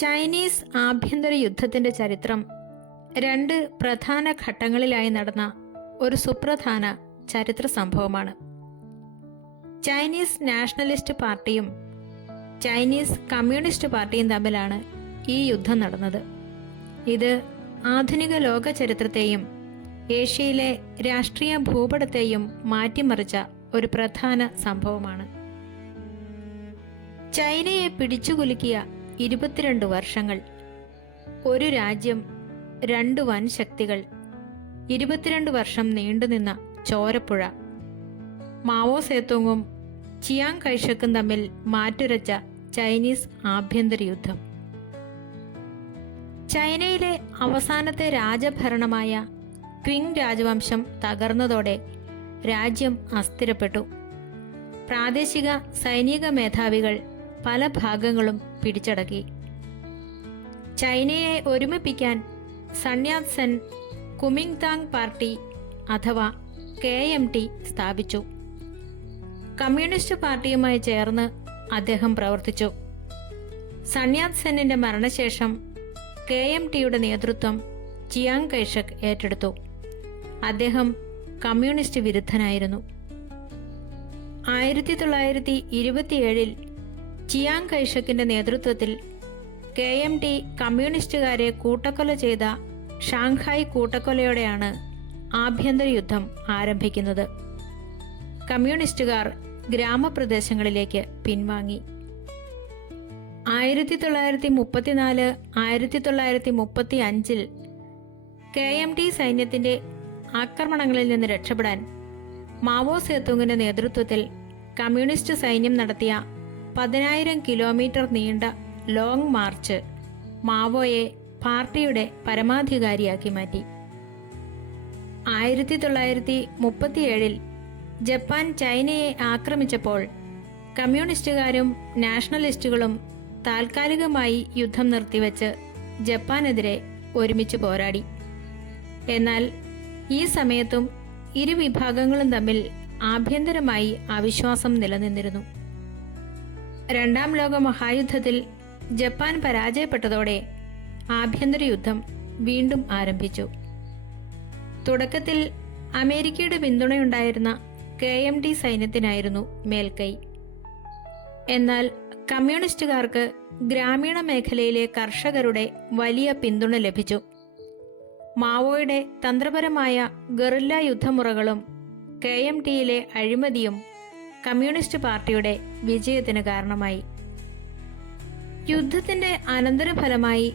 Chinese ആഭ്യന്തര യുദ്ധത്തിന്റെ ചരിത്രം രണ്ട് പ്രധാന ഘട്ടങ്ങളിലായി നടന്ന ഒരു സുപ്രധാന ചരിത്ര സംഭവമാണ്. ചൈനീസ് നാഷണലിസ്റ്റ് പാർട്ടിയും ചൈനീസ് കമ്മ്യൂണിസ്റ്റ് പാർട്ടിയും തമ്മിലാണ് ഈ യുദ്ധം നടന്നത്. ഇത് ആധുനിക ലോക ചരിത്രത്തെയും ഏഷ്യയിലെ രാഷ്ട്രീയ ഭൂപടത്തെയും മാറ്റിമറിച്ച ഒരു പ്രധാന സംഭവമാണ്. ചൈനയെ പിടിച്ചുകുലുക്കിയ 22 വർഷങ്ങൾ, ഒരു രാജ്യം, രണ്ട് വൻ ശക്തികൾ, 22 വർഷം നീണ്ടുനിന്ന ചോരപ്പുഴ, മാവോ സേതുങ്ങും ചിയാങ് കൈഷക്കും തമ്മിൽ മാറ്റുരച്ച ചൈനീസ് ആഭ്യന്തര യുദ്ധം. ചൈനയിലെ അവസാനത്തെ രാജഭരണമായ ക്വിങ് രാജവംശം തകർന്നതോടെ രാജ്യം അസ്ഥിരപ്പെട്ടു. പ്രാദേശിക സൈനിക മേധാവികൾ പല ഭാഗങ്ങളും പിടിച്ചടക്കി. ചൈനയെ ഒരുമിപ്പിക്കാൻ സൺയാത് സെൻ കുമിങ്താങ് പാർട്ടി അഥവാ KMT സ്ഥാപിച്ചു. കമ്മ്യൂണിസ്റ്റ് പാർട്ടിയുമായി ചേർന്ന് അദ്ദേഹം പ്രവർത്തിച്ചു. സൺയാത് സെന്നിന്റെ മരണശേഷം KMTയുടെ നേതൃത്വം ചിയാങ് കൈഷക് ഏറ്റെടുത്തു. അദ്ദേഹം കമ്മ്യൂണിസ്റ്റ് വിരുദ്ധനായിരുന്നു. 1927 ചിയാങ് കൈഷക്കിന്റെ നേതൃത്വത്തിൽ KMT കമ്മ്യൂണിസ്റ്റുകാരെ കൂട്ടക്കൊല ചെയ്ത ഷാങ്ഹായ് കൂട്ടക്കൊലയോടെയാണ് ആഭ്യന്തര യുദ്ധം ആരംഭിക്കുന്നത്. കമ്മ്യൂണിസ്റ്റുകാർ ഗ്രാമപ്രദേശങ്ങളിലേക്ക് പിൻവാങ്ങി. 1934 1935 KMT സൈന്യത്തിന്റെ ആക്രമണങ്ങളിൽ നിന്ന് രക്ഷപ്പെടാൻ മാവോ സേതുങ്ങിന്റെ നേതൃത്വത്തിൽ കമ്മ്യൂണിസ്റ്റ് സൈന്യം നടത്തിയ 10,000 കിലോമീറ്റർ നീണ്ട ലോങ് മാർച്ച് മാവോയെ പാർട്ടിയുടെ പരമാധികാരിയാക്കി മാറ്റി. 1937 ജപ്പാൻ ചൈനയെ ആക്രമിച്ചപ്പോൾ കമ്മ്യൂണിസ്റ്റുകാരും നാഷണലിസ്റ്റുകളും താൽക്കാലികമായി യുദ്ധം നിർത്തിവെച്ച് ജപ്പാനെതിരെ ഒരുമിച്ച് പോരാടി. എന്നാൽ ഈ സമയത്തും ഇരു വിഭാഗങ്ങളും തമ്മിൽ ആഭ്യന്തരമായി അവിശ്വാസം നിലനിന്നിരുന്നു. രണ്ടാം ലോക മഹായുദ്ധത്തിൽ ജപ്പാൻ പരാജയപ്പെട്ടതോടെ ആഭ്യന്തര യുദ്ധം വീണ്ടും ആരംഭിച്ചു. തുടക്കത്തിൽ അമേരിക്കയുടെ പിന്തുണയുണ്ടായിരുന്ന KMT സൈന്യത്തിനായിരുന്നു മേൽക്കൈ. എന്നാൽ കമ്മ്യൂണിസ്റ്റുകാർക്ക് ഗ്രാമീണ മേഖലയിലെ കർഷകരുടെ വലിയ പിന്തുണ ലഭിച്ചു. മാവോയുടെ തന്ത്രപരമായ ഗറില്ല യുദ്ധമുറകളും KMTയിലെ അഴിമതിയും കമ്മ്യൂണിസ്റ്റ് പാർട്ടിയുടെ വിജയത്തിന് കാരണമായി. യുദ്ധത്തിന്റെ അനന്തരഫലമായി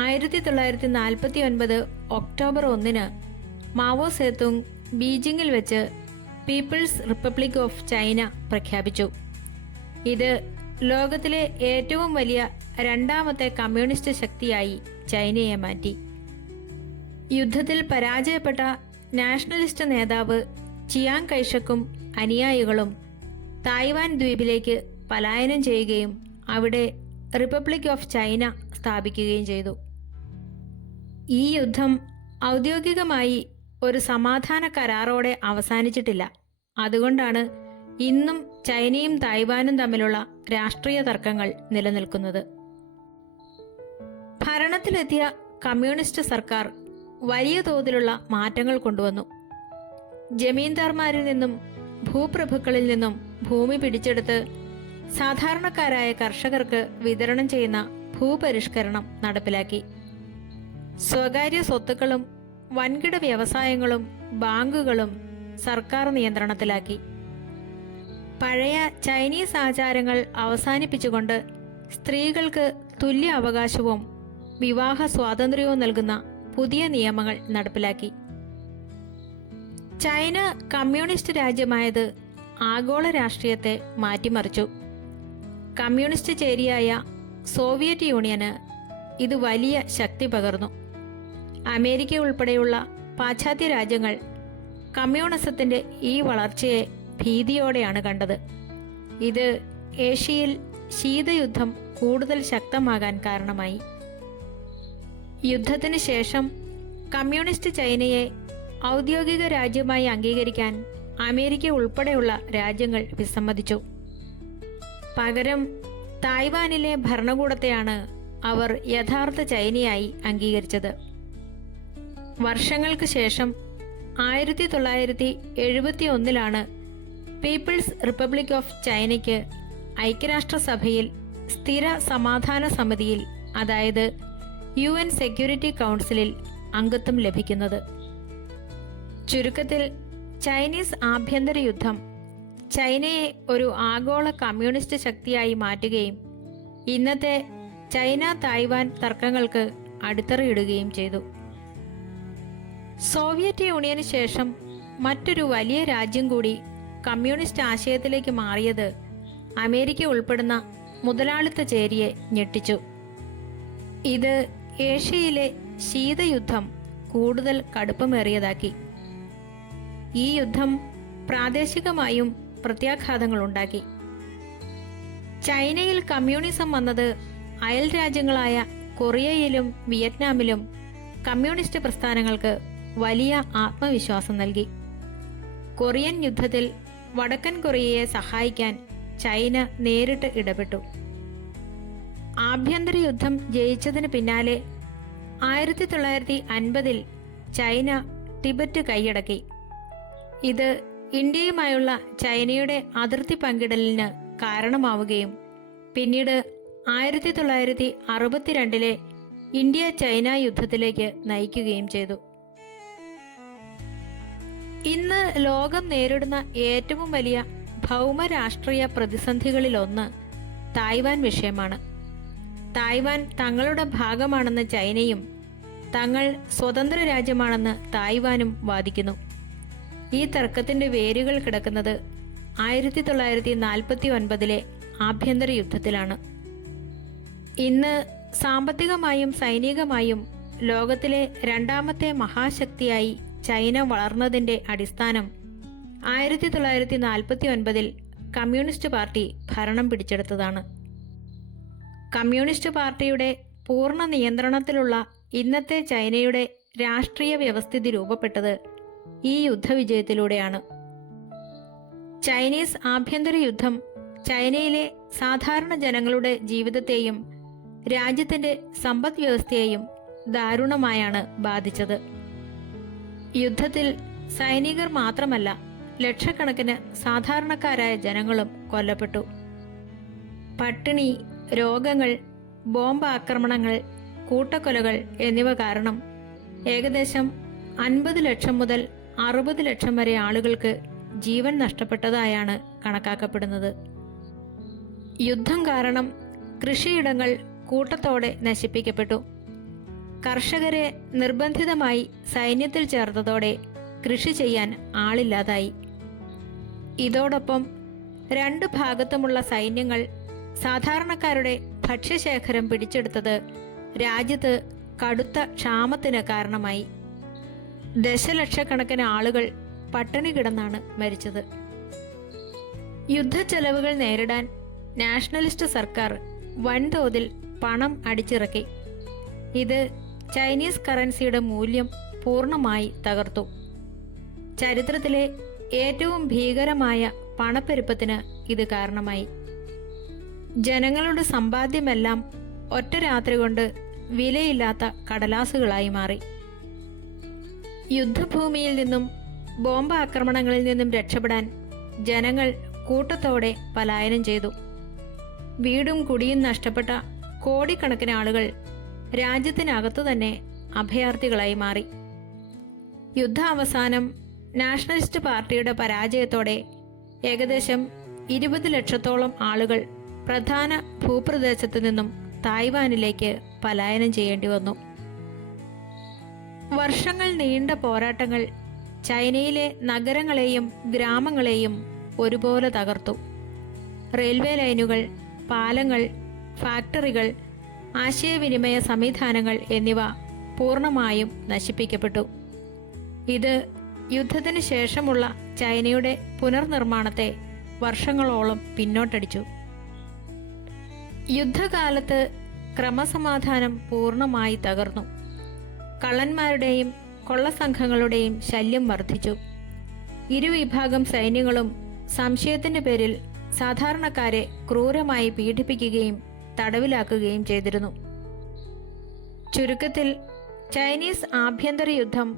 1949 ഒക്ടോബർ 1 മാവോ സേതുങ് ബീജിംഗിൽ വെച്ച് പീപ്പിൾസ് റിപ്പബ്ലിക് ഓഫ് ചൈന പ്രഖ്യാപിച്ചു. ഇത് ലോകത്തിലെ ഏറ്റവും വലിയ രണ്ടാമത്തെ കമ്മ്യൂണിസ്റ്റ് ശക്തിയായി ചൈനയെ മാറ്റി. യുദ്ധത്തിൽ പരാജയപ്പെട്ട നാഷണലിസ്റ്റ് നേതാവ് ചിയാങ് കൈഷക്കും അനുയായികളും തായ്വാൻ ദ്വീപിലേക്ക് പലായനം ചെയ്യുകയും അവിടെ റിപ്പബ്ലിക് ഓഫ് ചൈന സ്ഥാപിക്കുകയും ചെയ്തു. ഈ യുദ്ധം ഔദ്യോഗികമായി ഒരു സമാധാന കരാറോടെ അവസാനിച്ചിട്ടില്ല. അതുകൊണ്ടാണ് ഇന്നും ചൈനയും തായ്വാനും തമ്മിലുള്ള രാഷ്ട്രീയ തർക്കങ്ങൾ നിലനിൽക്കുന്നത്. ഭരണത്തിലെത്തിയ കമ്മ്യൂണിസ്റ്റ് സർക്കാർ വലിയ തോതിലുള്ള മാറ്റങ്ങൾ കൊണ്ടുവന്നു. ജമീന്ദാർമാരിൽ നിന്നും ഭൂപ്രഭുക്കളിൽ നിന്നും ഭൂമി പിടിച്ചെടുത്ത് സാധാരണക്കാരായ കർഷകർക്ക് വിതരണം ചെയ്യുന്ന ഭൂപരിഷ്കരണം നടപ്പിലാക്കി. സ്വകാര്യ സ്വത്തുക്കളും വൻകിട വ്യവസായങ്ങളും ബാങ്കുകളും സർക്കാർ നിയന്ത്രണത്തിലാക്കി. പഴയ ചൈനീസ് ആചാരങ്ങൾ അവസാനിപ്പിച്ചുകൊണ്ട് സ്ത്രീകൾക്ക് തുല്യ അവകാശവും വിവാഹ സ്വാതന്ത്ര്യവും നൽകുന്ന പുതിയ നിയമങ്ങൾ നടപ്പിലാക്കി. ചൈന കമ്മ്യൂണിസ്റ്റ് രാജ്യമായത് ആഗോള രാഷ്ട്രീയത്തെ മാറ്റിമറിച്ചു. കമ്മ്യൂണിസ്റ്റ് ചേരിയായ സോവിയറ്റ് യൂണിയന് ഇത് വലിയ ശക്തി പകർന്നു. അമേരിക്ക ഉൾപ്പെടെയുള്ള പാശ്ചാത്യ രാജ്യങ്ങൾ കമ്മ്യൂണിസത്തിന്റെ ഈ വളർച്ചയെ ഭീതിയോടെയാണ് കണ്ടത്. ഇത് ഏഷ്യയിൽ ശീതയുദ്ധം കൂടുതൽ ശക്തമാകാൻ കാരണമായി. യുദ്ധത്തിന് ശേഷം കമ്മ്യൂണിസ്റ്റ് ചൈനയെ ഔദ്യോഗിക രാജ്യമായി അംഗീകരിക്കാൻ അമേരിക്ക ഉൾപ്പെടെയുള്ള രാജ്യങ്ങൾ വിസമ്മതിച്ചു. പകരം തായ്വാനിലെ ഭരണകൂടത്തെയാണ് അവർ യഥാർത്ഥ ചൈനയായി അംഗീകരിച്ചത്. വർഷങ്ങൾക്ക് ശേഷം 1971 പീപ്പിൾസ് റിപ്പബ്ലിക് ഓഫ് ചൈനയ്ക്ക് ഐക്യരാഷ്ട്രസഭയിൽ സ്ഥിര സമാധാന സമിതിയിൽ, അതായത് UN സെക്യൂരിറ്റി കൗൺസിലിൽ അംഗത്വം ലഭിക്കുന്നത്. ചുരുക്കത്തിൽ, ചൈനീസ് ആഭ്യന്തര യുദ്ധം ചൈനയെ ഒരു ആഗോള കമ്മ്യൂണിസ്റ്റ് ശക്തിയായി മാറ്റുകയും ഇന്നത്തെ ചൈന തായ്വാൻ തർക്കങ്ങൾക്ക് അടിത്തറയിടുകയും ചെയ്തു. സോവിയറ്റ് യൂണിയന് ശേഷം മറ്റൊരു വലിയ രാജ്യം കൂടി കമ്മ്യൂണിസ്റ്റ് ആശയത്തിലേക്ക് മാറിയത് അമേരിക്ക ഉൾപ്പെടുന്ന മുതലാളിത്ത ചേരിയെ ഞെട്ടിച്ചു. ഇത് ഏഷ്യയിലെ ശീതയുദ്ധം കൂടുതൽ കടുപ്പമേറിയതാക്കി. ഈ യുദ്ധം പ്രാദേശികമായും പ്രത്യാഘാതങ്ങളുണ്ടാക്കി. ചൈനയിൽ കമ്മ്യൂണിസം വന്നത് അയൽ രാജ്യങ്ങളായ കൊറിയയിലും വിയറ്റ്നാമിലും കമ്മ്യൂണിസ്റ്റ് പ്രസ്ഥാനങ്ങൾക്ക് വലിയ ആത്മവിശ്വാസം നൽകി. കൊറിയൻ യുദ്ധത്തിൽ വടക്കൻ കൊറിയയെ സഹായിക്കാൻ ചൈന നേരിട്ട് ഇടപെട്ടു. ആഭ്യന്തര യുദ്ധം ജയിച്ചതിന് പിന്നാലെ 1950 ചൈന ടിബറ്റ് കൈയടക്കി. ഇത് ഇന്ത്യയുമായുള്ള ചൈനയുടെ അതിർത്തി പങ്കിടലിന് കാരണമാവുകയും പിന്നീട് 1962 ഇന്ത്യ ചൈന യുദ്ധത്തിലേക്ക് നയിക്കുകയും ചെയ്തു. ഇന്ന് ലോകം നേരിടുന്ന ഏറ്റവും വലിയ ഭൗമരാഷ്ട്രീയ പ്രതിസന്ധികളിലൊന്ന് തായ്വാൻ വിഷയമാണ്. തായ്വാൻ തങ്ങളുടെ ഭാഗമാണെന്ന് ചൈനയും തങ്ങൾ സ്വതന്ത്ര രാജ്യമാണെന്ന് തായ്വാനും വാദിക്കുന്നു. ഈ തർക്കത്തിന്റെ വേരുകൾ കിടക്കുന്നത് 1949 ആഭ്യന്തര യുദ്ധത്തിലാണ്. ഇന്ന് സാമ്പത്തികമായും സൈനികമായും ലോകത്തിലെ രണ്ടാമത്തെ മഹാശക്തിയായി ചൈന വളർന്നതിന്റെ അടിസ്ഥാനം 1949 കമ്മ്യൂണിസ്റ്റ് പാർട്ടി ഭരണം പിടിച്ചെടുത്തതാണ്. കമ്മ്യൂണിസ്റ്റ് പാർട്ടിയുടെ പൂർണ്ണ നിയന്ത്രണത്തിലുള്ള ഇന്നത്തെ ചൈനയുടെ രാഷ്ട്രീയ വ്യവസ്ഥിതി രൂപപ്പെട്ടത് ഈ യുദ്ധവിജയത്തിലൂടെയാണ്. ചൈനീസ് ആഭ്യന്തര യുദ്ധം ചൈനയിലെ സാധാരണ ജനങ്ങളുടെ ജീവിതത്തെയും രാജ്യത്തിന്റെ സമ്പദ് വ്യവസ്ഥയെയും ദാരുണമായാണ് ബാധിച്ചത്. യുദ്ധത്തിൽ സൈനികർ മാത്രമല്ല, ലക്ഷക്കണക്കിന് സാധാരണക്കാരായ ജനങ്ങളും കൊല്ലപ്പെട്ടു. പട്ടിണി, രോഗങ്ങൾ, ബോംബ് ആക്രമണങ്ങൾ, കൂട്ടക്കൊലകൾ എന്നിവ കാരണം ഏകദേശം 50 ലക്ഷം മുതൽ 60 ലക്ഷം വരെ ആളുകൾക്ക് ജീവൻ നഷ്ടപ്പെട്ടതായാണ് കണക്കാക്കപ്പെടുന്നത്. യുദ്ധം കാരണം കൃഷിയിടങ്ങൾ കൂട്ടത്തോടെ നശിപ്പിക്കപ്പെട്ടു. കർഷകരെ നിർബന്ധിതമായി സൈന്യത്തിൽ ചേർത്തതോടെ കൃഷി ചെയ്യാൻ ആളില്ലാതായി. ഇതോടൊപ്പം രണ്ടു ഭാഗത്തുമുള്ള സൈന്യങ്ങൾ സാധാരണക്കാരുടെ ഭക്ഷ്യശേഖരം പിടിച്ചെടുത്തത് രാജ്യത്ത് കടുത്ത ക്ഷാമത്തിന് കാരണമായി. ദശലക്ഷക്കണക്കിന് ആളുകൾ പട്ടിണി കിടന്നാണ് മരിച്ചത്. യുദ്ധച്ചെലവുകൾ നേരിടാൻ നാഷണലിസ്റ്റ് സർക്കാർ വൻതോതിൽ പണം അടിച്ചിറക്കി. ഇത് ചൈനീസ് കറൻസിയുടെ മൂല്യം പൂർണ്ണമായി തകർത്തു. ചരിത്രത്തിലെ ഏറ്റവും ഭീകരമായ പണപ്പെരുപ്പത്തിന് ഇത് കാരണമായി. ജനങ്ങളുടെ സമ്പാദ്യമെല്ലാം ഒറ്റ രാത്രി കൊണ്ട് വിലയില്ലാത്ത കടലാസുകളായി മാറി. യുദ്ധഭൂമിയിൽ നിന്നും ബോംബ് ആക്രമണങ്ങളിൽ നിന്നും രക്ഷപ്പെടാൻ ജനങ്ങൾ കൂട്ടത്തോടെ പലായനം ചെയ്തു. വീടും കുടിയും നഷ്ടപ്പെട്ട കോടിക്കണക്കിന് ആളുകൾ രാജ്യത്തിനകത്തു തന്നെ അഭയാർത്ഥികളായി മാറി. യുദ്ധാവസാനം നാഷണലിസ്റ്റ് പാർട്ടിയുടെ പരാജയത്തോടെ ഏകദേശം 20 ലക്ഷത്തോളം ആളുകൾ പ്രധാന ഭൂപ്രദേശത്തു നിന്നും തായ്വാനിലേക്ക് പലായനം ചെയ്യേണ്ടി വന്നു. വർഷങ്ങൾ നീണ്ട പോരാട്ടങ്ങൾ ചൈനയിലെ നഗരങ്ങളെയും ഗ്രാമങ്ങളെയും ഒരുപോലെ തകർത്തു. റെയിൽവേ ലൈനുകൾ, പാലങ്ങൾ, ഫാക്ടറികൾ, ആശയവിനിമയ സംവിധാനങ്ങൾ എന്നിവ പൂർണ്ണമായും നശിപ്പിക്കപ്പെട്ടു. ഇത് യുദ്ധത്തിന് ശേഷമുള്ള ചൈനയുടെ പുനർനിർമ്മാണത്തെ വർഷങ്ങളോളം പിന്നോട്ടടിച്ചു. യുദ്ധകാലത്ത് ക്രമസമാധാനം പൂർണ്ണമായി തകർന്നു. കള്ളന്മാരുടെയും കൊള്ളസംഘങ്ങളുടെയും ശല്യം വർദ്ധിച്ചു. ഇരുവിഭാഗം സൈന്യങ്ങളും സംശയത്തിന്റെ പേരിൽ സാധാരണക്കാരെ ക്രൂരമായി പീഡിപ്പിക്കുകയും തടവിലാക്കുകയും ചെയ്തിരുന്നു. ചുരുക്കത്തിൽ ചൈനീസ് ആഭ്യന്തര യുദ്ധം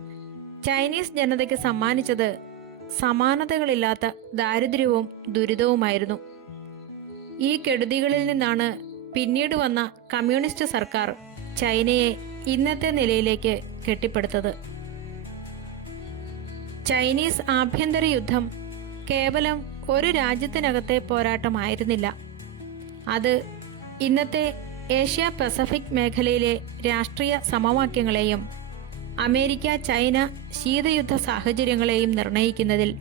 ചൈനീസ് ജനതയ്ക്ക് സമ്മാനിച്ചത് സമാനതകളില്ലാത്ത ദാരിദ്ര്യവും ദുരിതവുമായിരുന്നു. ഈ കെടുതികളിൽ നിന്നാണ് പിന്നീട് വന്ന കമ്മ്യൂണിസ്റ്റ് സർക്കാർ ചൈനയെ ഇന്നത്തെ നിലയിലേക്ക് കെട്ടിപ്പടുത്തത്. ചൈനീസ് ആഭ്യന്തര യുദ്ധം കേവലം ഒരു രാജ്യത്തിനകത്തെ പോരാട്ടമായിരുന്നില്ല. അത് ഇന്നത്തെ ഏഷ്യ പസഫിക് മേഖലയിലെ രാഷ്ട്രീയ സമവാക്യങ്ങളെയും അമേരിക്ക ചൈന ശീതയുദ്ധ സാഹചര്യങ്ങളെയും നിർണയിക്കുന്നതിൽ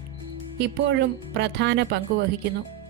ഇപ്പോഴും പ്രധാന പങ്കുവഹിക്കുന്നു.